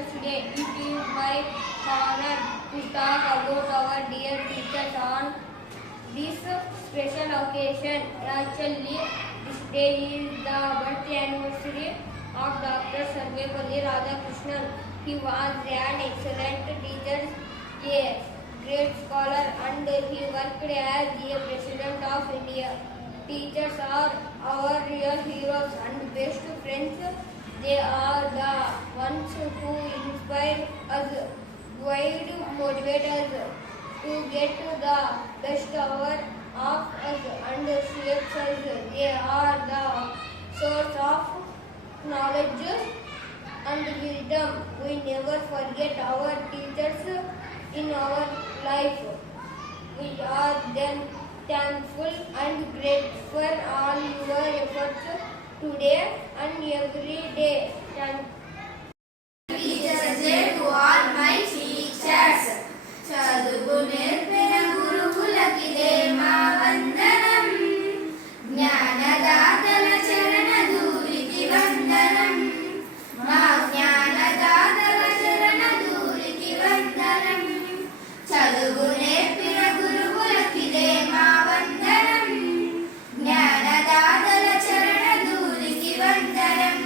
Teachers Day. It is my honor to talk about our dear teachers on this special occasion. Actually, this day is the birth anniversary of Dr. Sarvepalli Radhakrishnan. He was an excellent teacher, a great scholar, and he worked as the President of India. Teachers are our real heroes and best friends. They are the ones who inspire us, guide, motivate us to get to the best hour of us and shapes us. They are the source of knowledge and wisdom. We never forget our teachers in our life. We are then thankful and grateful for all your efforts today and every day. Thank Teachers Day to all my teachers. చదువు నేర్పిన గురువులకిదే మా వందనం. జ్ఞానదాతల చరణ ధూళికి వందనం. మా జ్ఞానదాతల చరణ ధూళికి వందనం. చదువు నేర్పిన గురువులకిదే మా వందనం. జ్ఞానదాతల చరణ ధూళికి వందనం.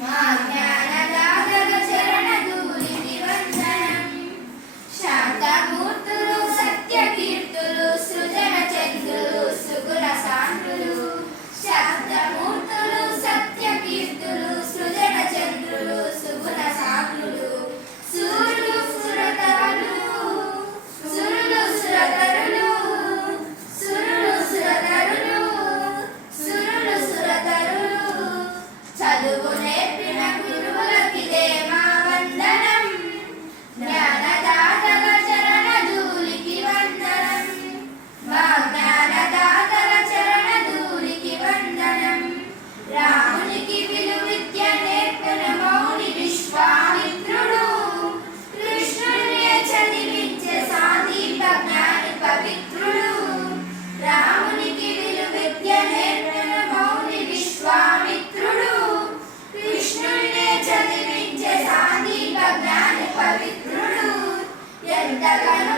మా జ్ఞానదాతల చరణ ధూళికి వందనం. శాంతమూర్తులు, సత్యకీర్తులు, సృజన చంద్రులు, సుగుణ సాంద్రులు. శాంతమూర్తులు, సత్యకీర్తులు, సృజన చంద్రులు, సుగుణ సాంద్రులు. సూర్యులు సురతరులు, సురులు సురతరులు, సురులు సురతరులు, సురులు సురతరులు. చదువు నేర్పిన గురువులకిదే మా వందనం. జ్ఞానదాతల చరణ ధూళికి వందనం. మా జ్ఞానదాతల చరణ ధూళికి వందనం. రామునికి విలువిద్య నేర్పిన మౌని విశ్వామిత్రుడు. కృష్ణునే చదివించే సాందీప జ్ఞాని పవిత్రుడు. రామునికి విలువిద్య నేర్పిన మౌని విశ్వామిత్రుడు. కృష్ణునే చదివించే సాందీప జ్ఞాని పవిత్రుడు. ఎంతగానో